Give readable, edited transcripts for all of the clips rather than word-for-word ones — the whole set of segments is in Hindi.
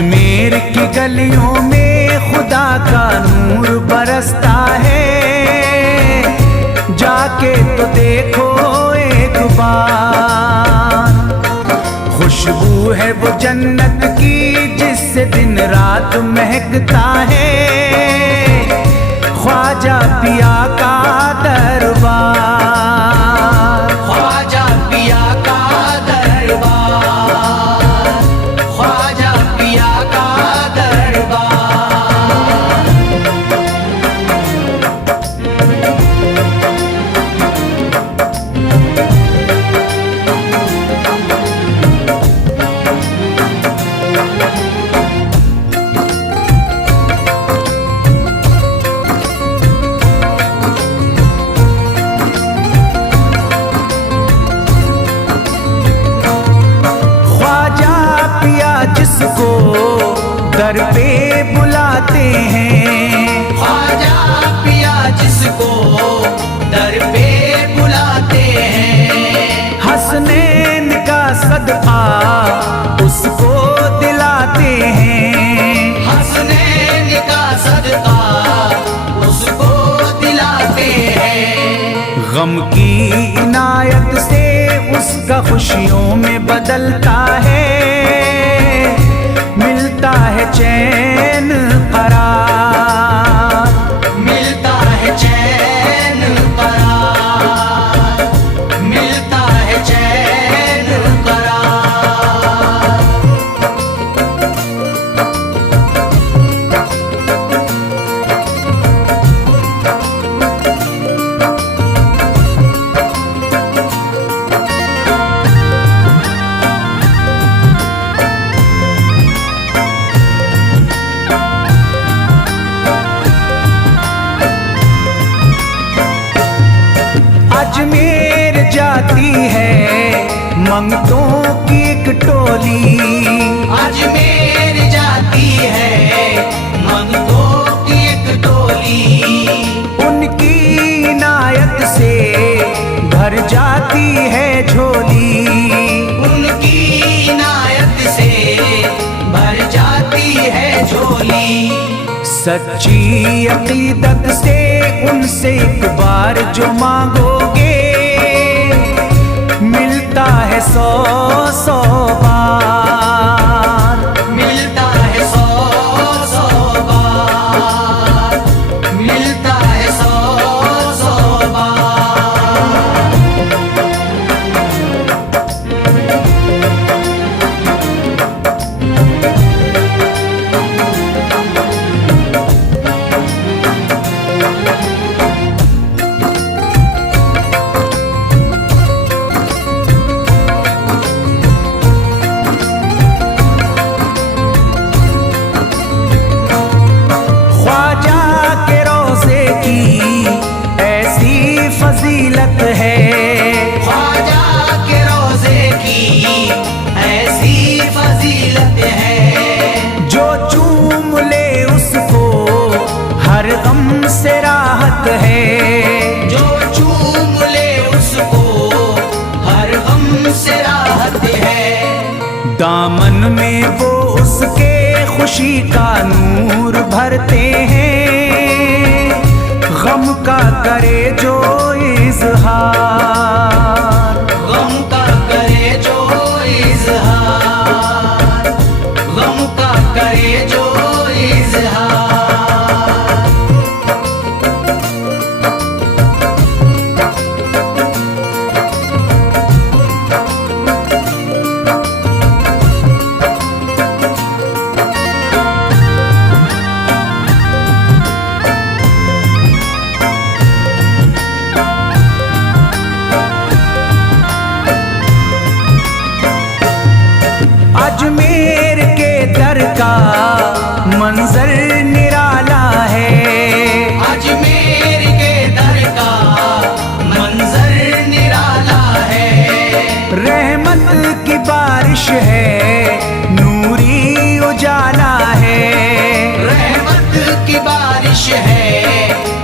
अजमेर की गलियों में खुदा का नूर बरसता है, जाके तो देखो एक बार। खुशबू है वो जन्नत की जिससे दिन रात महकता है, ख्वाजा पिया का दरबार। ख्वाजा पिया का दरबार, ख्वाजा पिया का दरबार। जिसको दर पे बुलाते हैं, ख्वाजा पिया जिसको दर पे बुलाते हैं, हसनैन का सदका उसको दिलाते हैं, हसनैन का सदका उसको दिलाते हैं। गम की इनायत से उसका खुशियों में बदलता है, मिलता है चैन करार, मिलता है चैन करार, मिलता है चैन करार। अजमेर जाती है मंगतों की एक टोली, अजमेर जाती है मंगतों की एक टोली, उनकी इनायत से भर जाती है झोली, उनकी इनायत से भर जाती है झोली। सच्ची अकीदत से उनसे एक बार जो मांगोगे, मिलता है 100 बार, मिलता है 100 बार, मिलता है 100 बार। फजीलत है ख्वाजा के रोज़े की ऐसी फजीलत है, जो चूम ले उसको हर गम से राहत है, जो चूम ले उसको हर गम से राहत है। दामन में वो उसके खुशी का नूर भरते हैं, गम का करे जो इज़हार, गम का करे जो इज़हार, गम का करे जो इज़हार। अजमेर के दर का मंजर निराला है, अजमेर के दर का मंजर निराला है। रहमत की बारिश है, नूरी उजाला है, रहमत की बारिश है,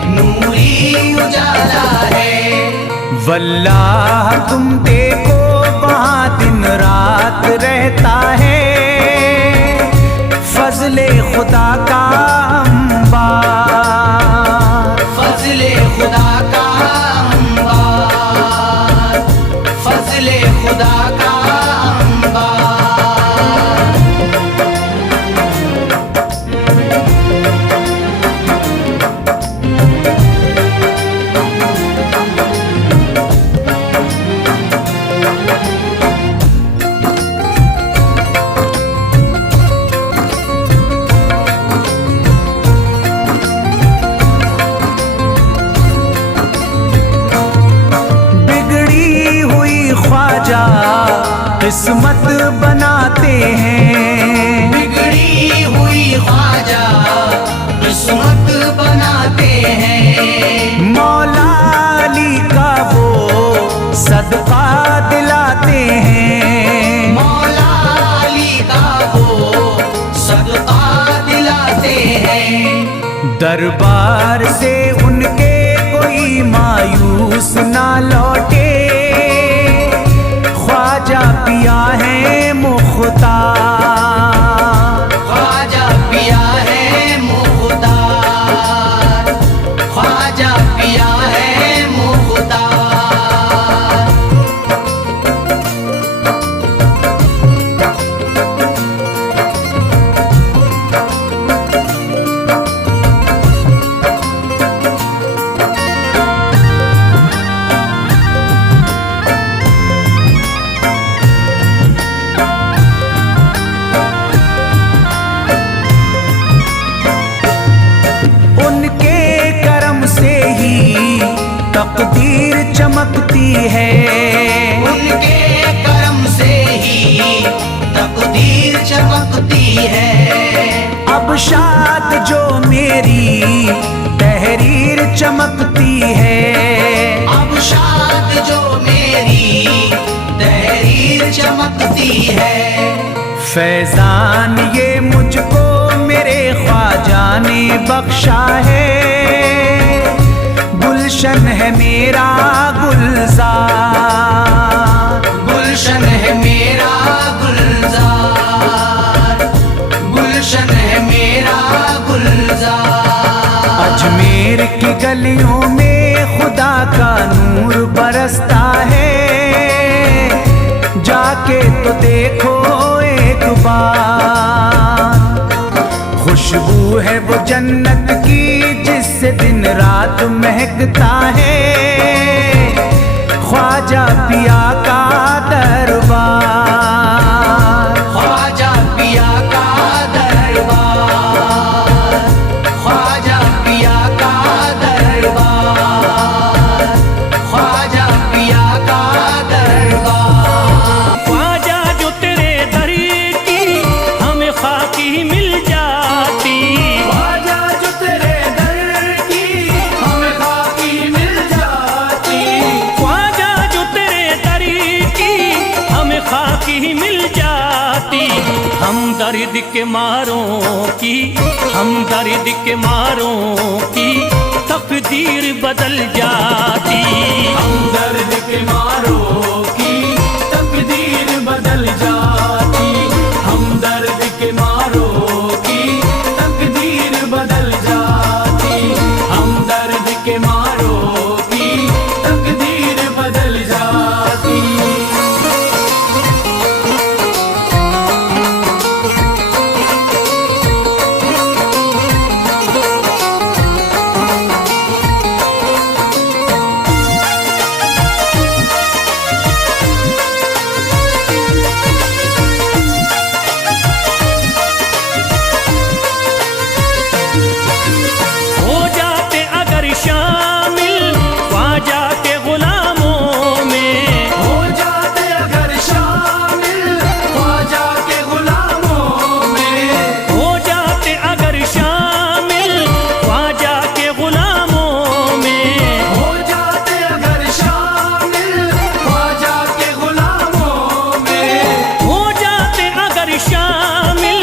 नूरी उजाला है। वल्लाह तुम देखो वहाँ दिन रात रहता है, फजले खुदा का अंबार, फजले खुदा का अंबार, फजले खुदा का अंबार। किस्मत बनाते हैं, बिगड़ी हुई ख्वाजा किस्मत बनाते हैं। मौला अली का वो सदका दिलाते हैं, मौला अली का वो सदका दिलाते हैं। दरबार से उनके कोई मायूस ना लौटे, ख्वाजा पिया है मुख्तार, ख्वाजा पिया है मुख्तार, ख्वाजा पिया है मुख्तार। तकदीर चमकती है, उनके करम से ही तकदीर चमकती है। अब शाद जो मेरी तहरीर चमकती है, अब शाद जो मेरी तहरीर चमकती है। फैजान ये मुझको मेरे ख्वाजा ने बख्शा है, गुलशन है मेरा गुलजार, गुलशन है मेरा गुलजार, गुलशन है मेरा गुलजार। अजमेर की गलियों में खुदा का नूर बरसता है, जाके तो देखो एक बार। खुशबू है वो जन्नत की जिससे दिन रात महकता है, ख्वाजा पिया का दरबार, ख्वाजा पिया का दरबार, ख्वाजा पिया का दरबार, ख्वाजा पिया का दरबार। ख्वाजा जो तेरे दर की हमें खाकी मिल जाती, ख्वाजा जो तेरे दर की हमें खाकी मिल जाती, ख्वाजा जो तेरे दर की हमें खाकी मिल जाती। हम दर्द के मारों की, हम दर्द के मारों की तकदीर बदल जाती। हम दर्द के मारों की तकदीर बदल जाती, हम दर्द के मारों की तकदीर बदल जाती, हम दर्द के मारों की तकदीर बदल जाती। हो जाते अगर शामिल ख्वाजा के गुलामों में, हो जाते अगर शामिल ख्वाजा के गुलामों में, हो जाते अगर शामिल ख्वाजा के गुलामों में, हो जाते अगर शामिल ख्वाजा के गुलामों में, हो जाते अगर शामिल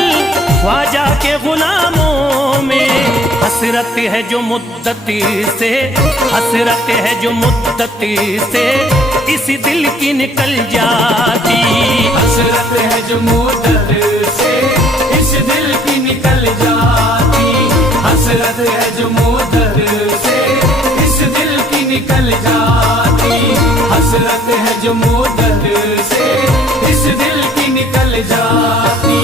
ख्वाजा के गुलामों में। हसरत है जो मुद्दती से, हसरत है जो मुद्दती से इस दिल की निकल जाती। हसरत है जो मुद्दत से इस दिल की निकल जाती, हसरत है जो मुदर से इस दिल की निकल जाती, हसरत है जो मुदर से इस दिल की निकल जाती।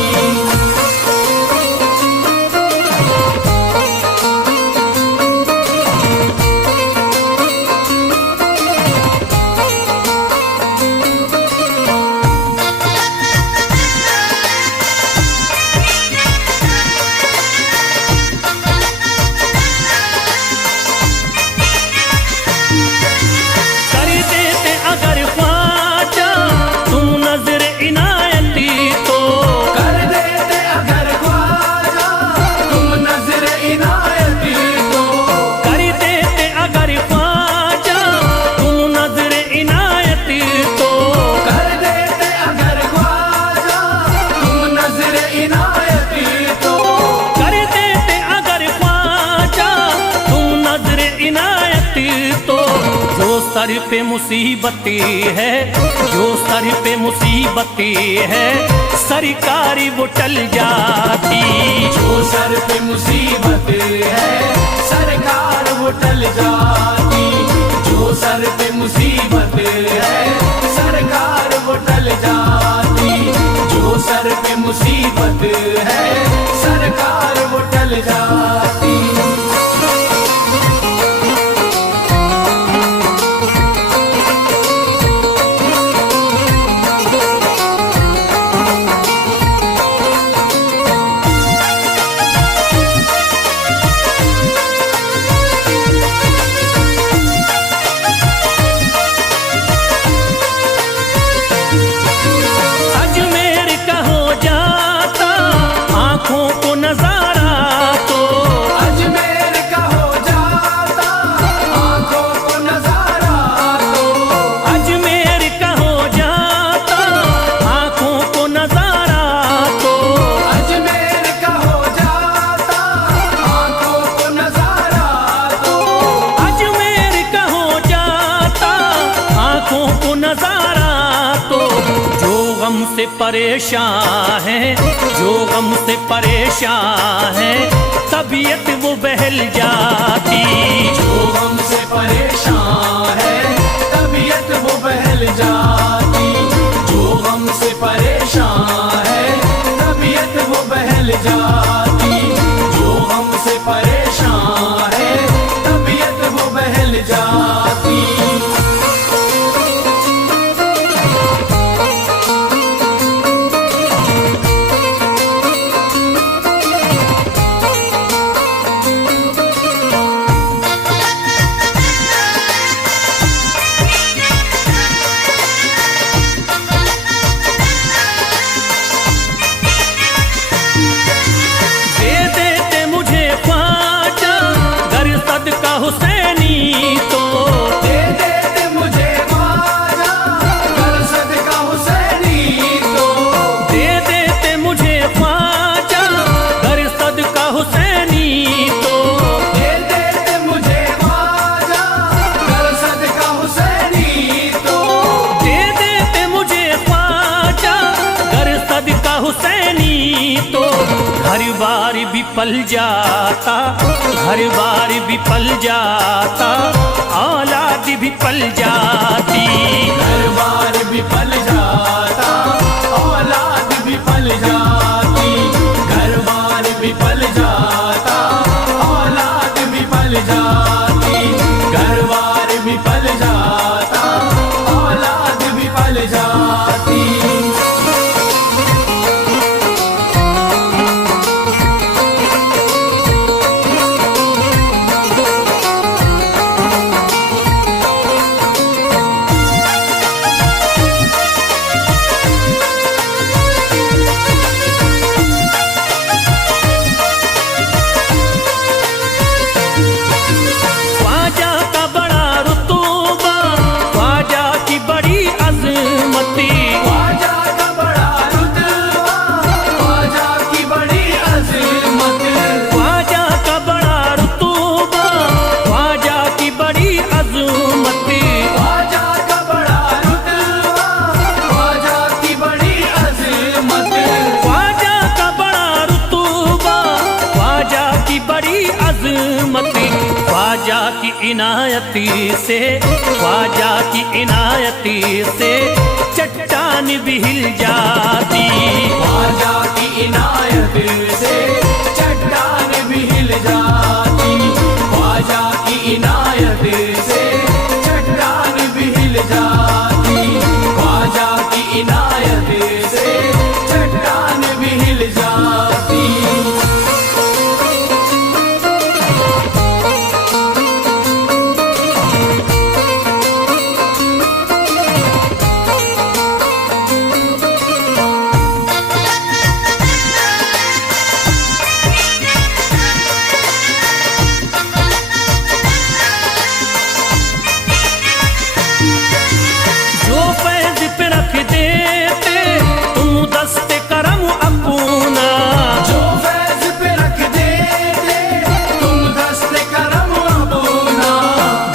सर पे मुसीबती है, जो सर पे मुसीबती है, सरकारी वो टल जाती। जो सर पे मुसीबत है सरकार वो टल जाती, जो सर पे मुसीबत है सरकार वो टल जाती, जो सर पे मुसीबत है सरकार वो टल जाती। से परेशान है, जो गम से परेशान है, तबीयत वो बहल जाती। जो गम से परेशान है तबीयत वो बहल जाती, जो गम से परेशान है तबीयत वो बहल जाती, जो गम से परेशान है तबीयत वो बहल जाती। हर बार भी पल जाता, हर बार भी पल जाता, औलाद भी पल जाती। हर बार भी पल जाता औलाद भी पल जाती, घर बार भी पल जाता औलाद भी पल जाती, घर बार भी पल जाता औलाद भी पल जाती। ख्वाजा की इनायती से, ख्वाजा की इनायती से चट्टान भी हिल जाती। ख्वाजा की इनायत से चट्टान भी हिल जाती। ख्वाजा की इनायत से चट्टान भी हिल जाती। ख्वाजा की इनायत से चट्टान भी हिल जाती। जो फैज पे रख देते तुम दस्ते करम अपना, जो फैज पे रख देते तुम दस्ते करम अपना।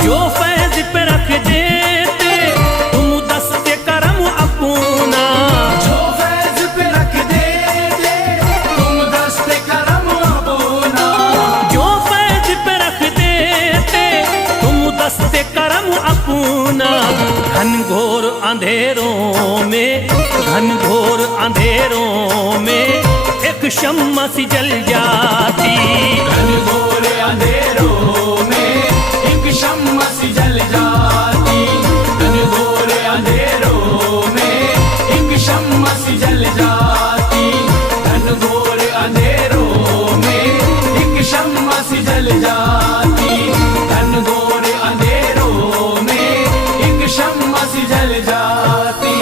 जो फैज पे रख देते तुम दस्ते करम अपना। जो फैज पे रख देते तुम दस्ते करम अपना। जो फैज पे रख देते तुम दस्ते करम अपना। घनघोर अंधेरों में, घनघोर अंधेरों में एक शम्मा सी जल जाती। घनघोर अंधेरों में एक शम्मा सी जल जाती। घनघोर अंधेरों में एक शम्मा सी जल जाती। घनघोर अंधेरों में एक शम्मा सी जल जाती। घनघोर अंधेरों में एक शम्मा सी जल जाती।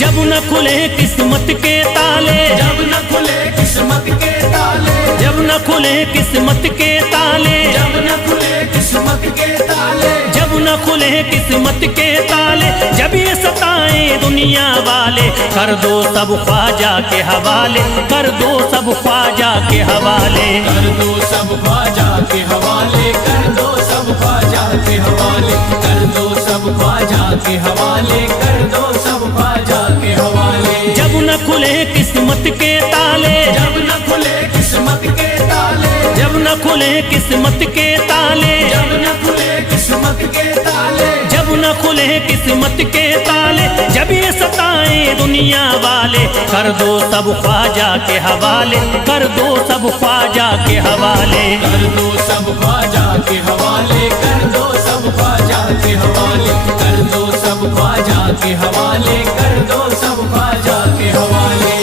जब न खुले किस्मत के ताले, जब न खुले किस्मत के ताले। जब न खुले किस्मत के ताले, जब न खुले किस्मत के ताले। जब न खुले किस्मत के ताले, जब ये सताएं दुनिया वाले, कर दो सब ख्वाजा के हवाले, कर दो सब ख्वाजा के हवाले। कर दो सब ख्वाजा के हवाले। कर दो सब ख्वाजा के हवाले। कर दो सब ख्वाजा के हवाले। कर दो सब ख्वाजा के हवाले। जब न खुले किस्मत के ताले, जब न खुले किस्मत के ताले। जब न खुले किस्मत के ताले, जब न खुले किस्मत के ताले। जब न खुले किस्मत के ताले, जब ये सताएं दुनिया वाले, कर दो सब ख्वाजा के हवाले, कर दो सब ख्वाजा के हवाले। कर दो सब ख्वाजा के हवाले। कर दो सब ख्वाजा के हवाले। कर दो सब ख्वाजा के हवाले। कर दो सब ख्वाजा के हवाले।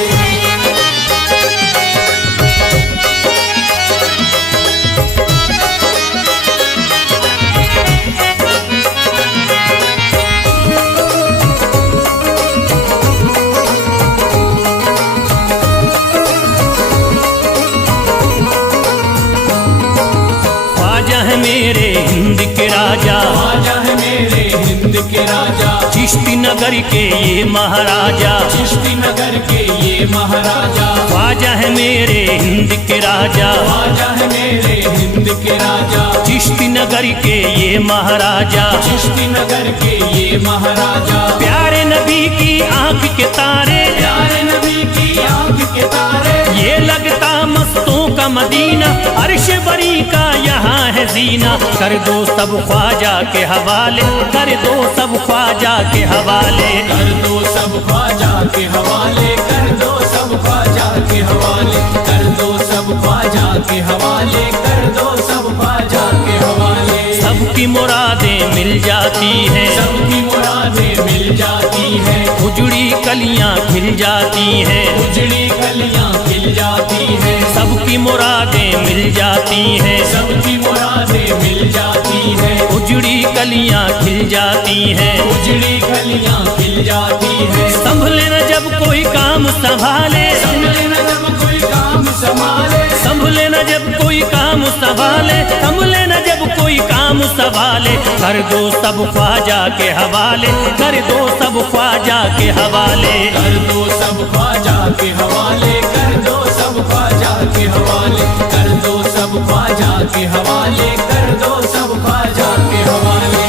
ख्वाजा है मेरे हिंद के राजा, ख्वाजा है मेरे हिंद के राजा। चिश्ती नगर के ये महाराजा, चिश्ती नगर के ये महाराजा। ख्वाजा है मेरे हिंद के राजा, ख्वाजा है मेरे हिंद के राजा। चिश्ती नगर के ये महाराजा। चिश्ती नगर के ये महाराजा। प्यारे नबी की आंख के तारे, प्यारे नबी की आंख के तारे। ये लगता मस्तों का मदीना, अर्श बरी का यहाँ है जीना। कर दो सब ख्वाजा के हवाले, कर दो सब ख्वाजा के हवाले। कर दो सब ख्वाजा के हवाले। कर दो सब ख्वाजा के हवाले। कर दो सब ख्वाजा के हवाले। कर दो सब ख्वाजा के हवाले। सबकी मुरादें मिल जाती हैं, सबकी मुरादें मिल जाती हैं। उजड़ी कलियां खिल जाती हैं, उजड़ी कलियां खिल जाती हैं। सबकी मुरादें मिल जाती हैं, सबकी मुरादें मिल जाती हैं। उजड़ी कलियां खिल जाती हैं। उजड़ी कलियां खिल जाती हैं। संभले न जब कोई काम संभाले, संभले न जब कोई काम संभाले। संभले न जब कोई काम संभाले, संभले न जब कोई कोई काम सवाले, कर दो सब ख्वाजा के हवाले, कर दो सब ख्वाजा के हवाले। कर दो सब ख्वाजा के हवाले, कर दो सब ख्वाजा के हवाले, कर दो सब ख्वाजा के हवाले, कर दो सब ख्वाजा के हवाले।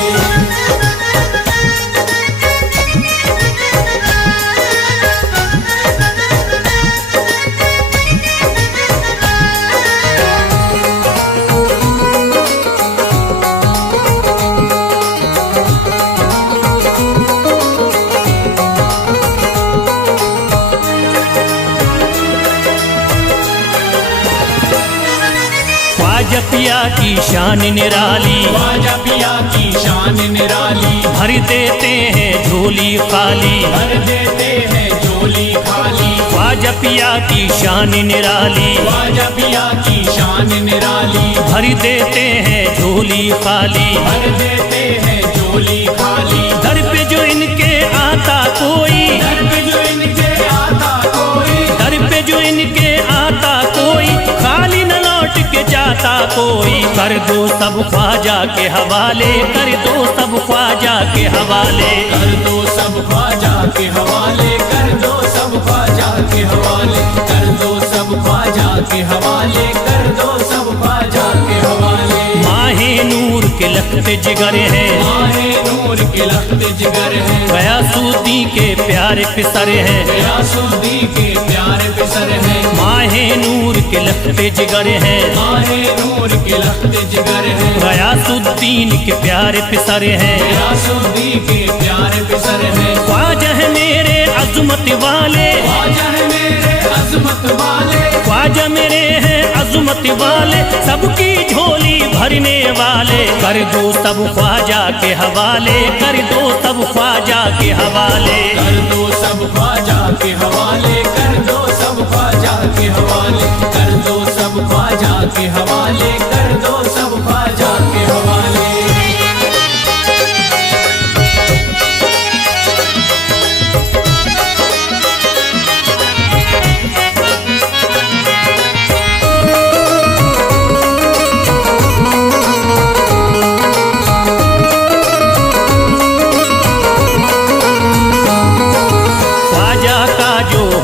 ख्वाजा पिया की शान निराली, ख्वाजा पिया की शान निराली, भर देते हैं झोली खाली, भर देते हैं झोली खाली। ख्वाजा पिया की शान निराली, ख्वाजा पिया की शान निराली, भर देते हैं झोली खाली, भर देते हैं झोली खाली। दर पे जो इनके आता कोई, दर पे जो इनके आता कोई, दर पे जो इनके आता कोई, खाली न लौट के जाता कोई। कर दो सब ख्वाजा के हवाले, कर दो सब ख्वाजा के हवाले। कर दो सब ख्वाजा के हवाले, कर दो सब ख्वाजा के हवाले, कर दो सब ख्वाजा के हवाले, कर दो सब ख्वाजा के हवाले। माहे नूर के लखते जिगर हैं, माहे नूर के लखते जिगर हैं, गयासुद्दीन के प्यारे पिसर हैं, गयासुद्दीन के प्यारे पिसर हैं। माहे नूर के लखते जिगर हैं, माहे नूर के लखते जिगर हैं, गयासुद्दीन के प्यारे पिसर हैं। गयासुद्दीन के प्यारे पिसर हैं। ख्वाजा है मेरे अज़मत वाले, ख्वाजा है मेरे अज़मत वाले, ख्वाजा मेरे हैं अज़मत वाले, सबकी झोली भरने वाले। कर दो सब ख्वाजा के हवाले, कर दो सब ख्वाजा के हवाले। कर दो सब ख्वाजा के हवाले, कर दो सब ख्वाजा के हवाले, कर दो सब ख्वाजा के हवाले, कर दो सब ख्वाजा के हवाले।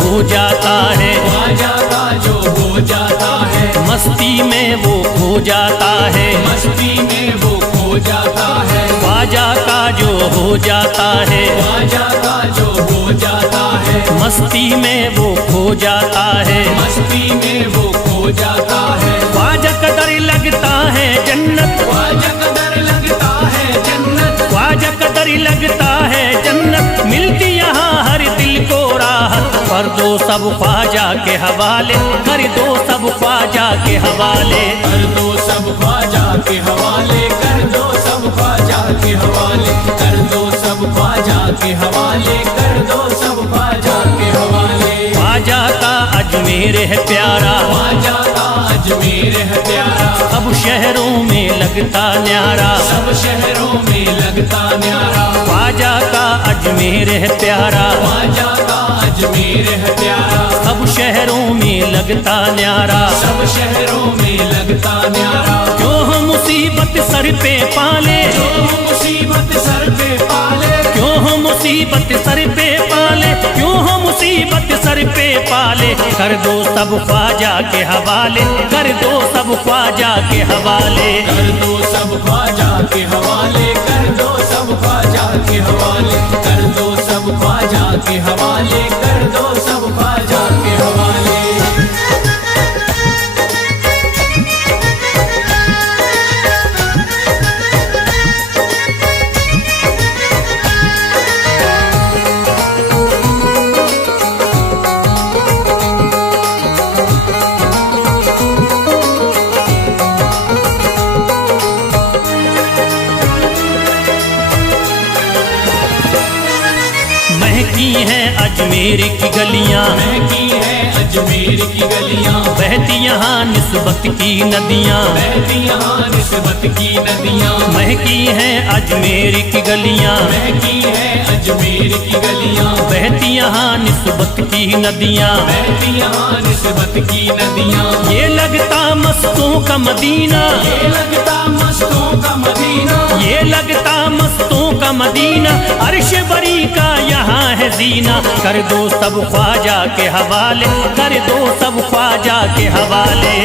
हो जाता है, ख्वाजा का जो हो जाता है, मस्ती में वो खो जाता है, मस्ती में वो खो जाता है। ख्वाजा का जो हो जाता है, ख्वाजा का जो हो जाता है, मस्ती में वो खो जाता है, मस्ती में वो खो जाता है। ख्वाजा कदर लगता है जन्नत, ख्वाजा कदर लगता है जन्नत, ख्वाजा कदर लगता है जन्नत, मिलती यहाँ हर दिल को राहत। कर दो सब ख्वाजा के हवाले, कर दो सब ख्वाजा के हवाले। कर दो सब ख्वाजा के हवाले, कर दो सब ख्वाजा के हवाले, कर दो सब ख्वाजा के हवाले, कर दो सब ख्वाजा के हवाले। ख्वाजा का अजमेर है प्यारा, ख्वाजा का अजमेर है प्यारा, अब शहरों में लगता न्यारा, सब शहरों में लगता न्यारा। ख्वाजा का अजमेर है प्यारा, ख्वाजा का अजमेर है प्यारा, अब शहरों में लगता न्यारा, सब शहरों में लगता न्यारा। क्यों हम मुसीबत सर पे पाले, जो मुसीबत सर पे पाले, क्यों हम मुसीबत सर पे पाले, क्यों हम मुसीबत सर पे पाले। कर दो सब ख्वाजा के हवाले, कर दो सब ख्वाजा के हवाले। कर दो सब ख्वाजा के हवाले, कर दो सब ख्वाजा के हवाले, कर दो सब ख्वाजा के हवाले, कर दो सब ख्वाजा के हवाले। महकी हैं अजमेर की गलियां, महकी है अजमेर की गलियां, बहती यहाँ निस्बत की नदियाँ, बहती यहाँ निस्बत की नदियां। महकी हैं अजमेर की गलियां, महकी है अजमेर की गलियां, बहती यहाँ निस्बत मोहब्बत की नदियाँ, बहती यहाँ निस्बत की नदियाँ। ये लगता मस्तों का मदीना, ये लगता मस्तों का मदीना, ये लगता मस्तों का मदीना, अर्श बरी का यहाँ है जीना। कर दो सब ख्वाजा के हवाले, कर दो सब ख्वाजा के हवाले।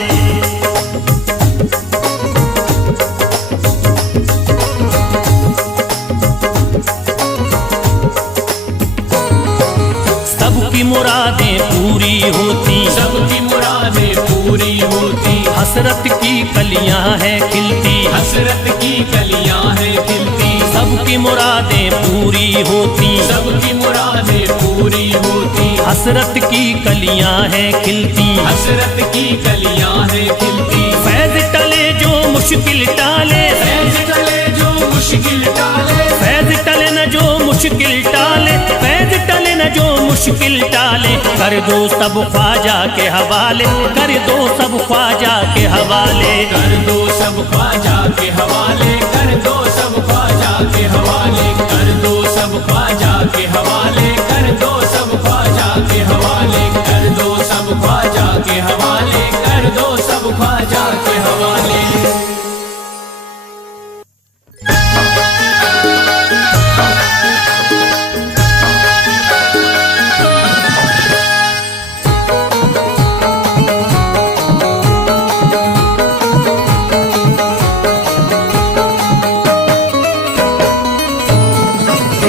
सबकी मुरादें पूरी होती, सबकी मुरादें पूरी होती। हसरत की कलियां हैं खिलती, हसरत की कलियां हैं खिलती। सबकी मुरादें पूरी होती, सबकी मुरादें पूरी होती। हसरत की कलियां हैं खिलती, हसरत की कलियां हैं खिलती। फैज टले जो मुश्किल टाले, फैज टले जो मुश्किल टाले, फैज टले न जो मुश्किल टाले, फैज टले न जो मुश्किल टाले। कर दो सब ख्वाजा के हवाले, कर दो सब ख्वाजा के हवाले। कर दो सब ख्वाजा के हवाले, कर दो सब ख्वाजा के हवाले, कर दो सब ख्वाजा के हवाले, कर दो सब ख्वाजा के हवाले, कर दो सब ख्वाजा के हवाले, कर दो सब ख्वाजा के हवाले।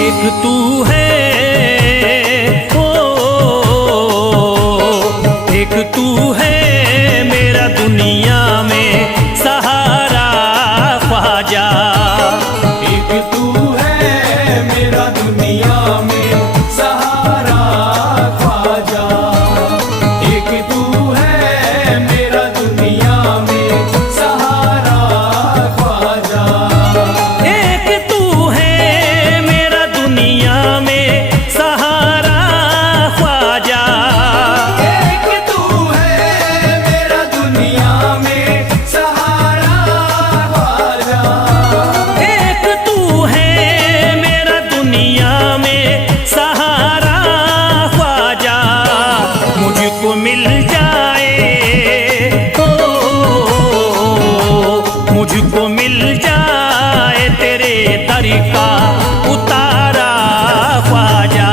एक तू है ओ, एक तू है मेरा दुनिया में सहारा ख्वाजा। एक तू है मेरा दुनिया में सहारा ख्वाजा। एक तू है मेरा दुनिया में सहारा ख्वाजा। एक तू है मेरा दुनिया में सहारा ख्वाजा। एक तू है मेरा दुनिया में सहारा ख्वाजा। एक तू है मेरा दुनिया में सहारा ख्वाजा। मुझको मिल जाए ओ, मुझको मिल जाए तेरे दर का उतारा ख्वाजा।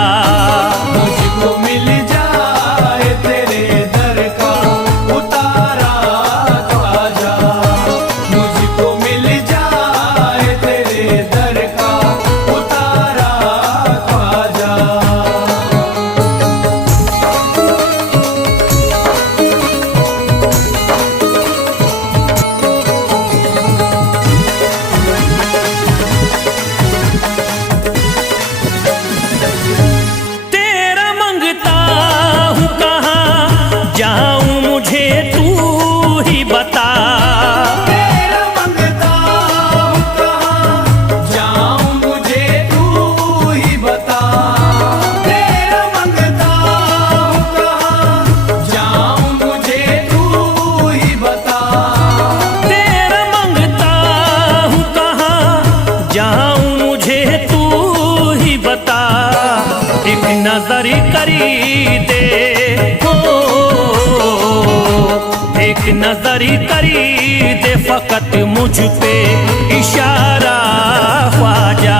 मुझको मिल जाए तेरे दर का उतारा ख्वाजा। मुझको मिल जाए तेरे दर का उतारा ख्वाजा। तेरा मंगता हूँ कहाँ जाऊँ मुझे तू ही बता। तेरा मंगता हूँ कहाँ जाऊँ मुझे तू ही बता। तेरा मंगता हूँ कहाँ जाऊँ मुझे तू ही बता। तेरा मंगता हूँ कहाँ जाऊँ मुझे तू ही बता। एक नजर करी दे हो, एक नजर करी दे फकत मुझ पे इशारा ख्वाजा।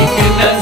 एक नजर